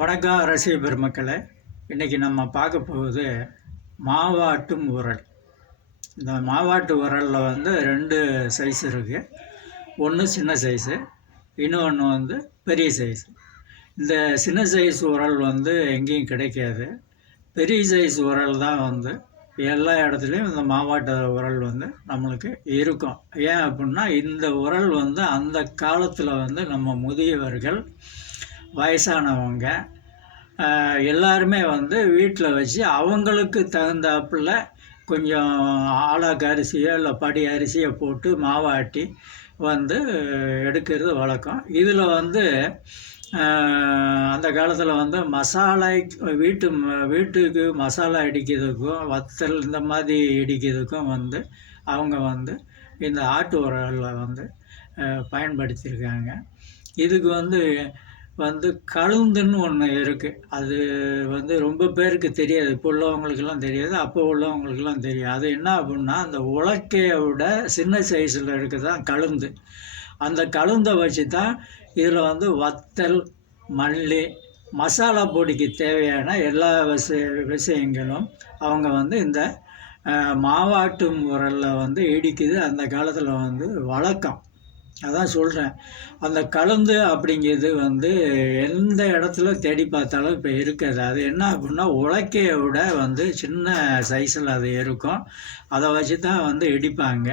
வணக்கம் ரசிக பெருமக்களே. இன்றைக்கி நம்ம பார்க்க போகுது மாவாட்டும் உரல். இந்த மாவாட்டு உரலில் வந்து 2 சைஸ் இருக்குது. ஒன்று சின்ன சைஸு, இன்னொன்று வந்து பெரிய சைஸு. இந்த சின்ன சைஸ் உரல் வந்து எங்கேயும் கிடைக்காது. பெரிய சைஸ் உரல் தான் வந்து எல்லா இடத்துலையும் இந்த மாவாட்டு உரல் வந்து நம்மளுக்கு இருக்கும். ஏன் அப்படின்னா இந்த உரல் வந்து அந்த காலத்தில் வந்து நம்ம முதியவர்கள், வயசானவங்க எல்லாருமே வந்து வீட்டில் வச்சு அவங்களுக்கு தகுந்தாப்புல கொஞ்சம் ஆளாக்கு அரிசியோ இல்லை படி அரிசியை போட்டு மாவாட்டி வந்து எடுக்கிறது வழக்கம். இதில் வந்து அந்த காலத்தில் வந்து மசாலா வீட்டுக்கு மசாலா இடிக்கிறதுக்கும் வத்தல் இந்த மாதிரி இடிக்கிறதுக்கும் வந்து அவங்க வந்து இந்த ஆட்டு உரலில் வந்து பயன்படுத்தியிருக்காங்க. இதுக்கு வந்து கழுந்துன்னு ஒன்று இருக்குது. அது வந்து ரொம்ப பேருக்கு தெரியாது. இப்போ உள்ளவங்களுக்கெல்லாம் தெரியாது, அப்போ உள்ளவங்களுக்கெல்லாம் தெரியும். அது என்ன அப்படின்னா, அந்த உலக்கையை விட சின்ன சைஸில் தான் கழுந்து. அந்த கழுந்தை வச்சு தான் இதில் வந்து வத்தல், மல்லி, மசாலா பொடிக்கு தேவையான எல்லா விஷயங்களும் அவங்க வந்து இந்த மாவாட்டு உரலில் வந்து இடிக்குது. அந்த காலத்தில் வந்து வழக்கம். அதான் சொல்கிறேன். அந்த கழுந்து அப்படிங்கிறது வந்து எந்த இடத்துல தேடி பார்த்தாலும் இப்போ இருக்காது. அது என்ன அப்படின்னா, உலக்கையை விட வந்து சின்ன சைஸில் அது இருக்கும். அதை வச்சு தான் வந்து இடிப்பாங்க.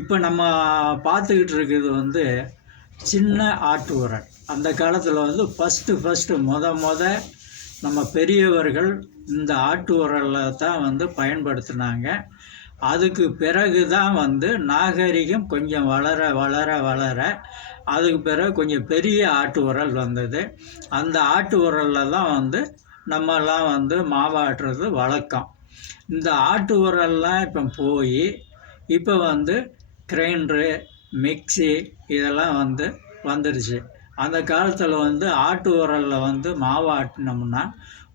இப்போ நம்ம பார்த்துக்கிட்டு இருக்கிறது வந்து சின்ன ஆட்டு உரல். அந்த காலத்தில் வந்து ஃபஸ்ட்டு நம்ம பெரியவர்கள் இந்த ஆட்டு உரலை தான் வந்து பயன்படுத்தினாங்க. அதுக்கு பிறகு தான் வந்து நாகரிகம் கொஞ்சம் வளர அதுக்கு பிறகு கொஞ்சம் பெரிய ஆட்டு உரல் வந்தது. அந்த ஆட்டு உரலில் தான் வந்து நம்மெல்லாம் வந்து மாவாட்டுறது வழக்கம். இந்த ஆட்டு உரல்லாம் இப்போ போய் இப்போ வந்து கிரைண்டரு, மிக்சி இதெல்லாம் வந்து வந்துடுச்சு. அந்த காலத்தில் வந்து ஆட்டு உரலில் வந்து மாவாட்டினோம்னா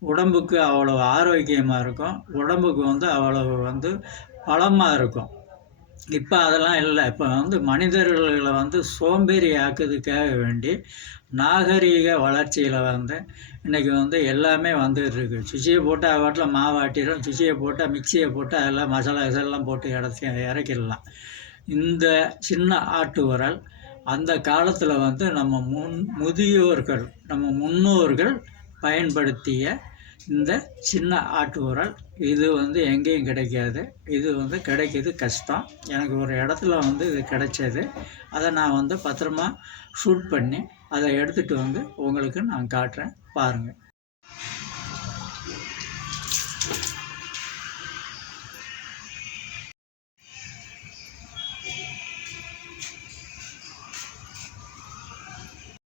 உடம்புக்கு அவ்வளோ ஆரோக்கியமாக இருக்கும். உடம்புக்கு வந்து அவ்வளவு வந்து பலமாக இருக்கும். இப்போ அதெல்லாம் இல்லை. இப்போ வந்து மனிதர்களை வந்து சோம்பேறி ஆக்குறதுக்காக வேண்டி நாகரீக வளர்ச்சியில் வந்து இன்றைக்கி வந்து எல்லாமே வந்துகிட்டு இருக்குது. சுச்சியை போட்டால் வாட்டில் மாவாட்டிடும், சுச்சியை போட்டால் மிக்சியை போட்டால் அதெல்லாம் மசாலா இதெல்லாம் போட்டு இறக்கிடலாம். இந்த சின்ன ஆட்டு உரல் அந்த காலத்தில் வந்து நம்ம முதியோர்கள், நம்ம முன்னோர்கள் பயன்படுத்திய இந்த சின்ன ஆட்டு உரல். இது வந்து எங்கேயும் கிடைக்காது. இது வந்து கிடைக்கிறது கஷ்டம். எனக்கு ஒரு இடத்துல வந்து இது கிடைச்சது. அதை நான் வந்து பத்திரமா ஷூட் பண்ணி அதை எடுத்துகிட்டு வந்து உங்களுக்கு நான் காட்டுறேன், பாருங்கள்.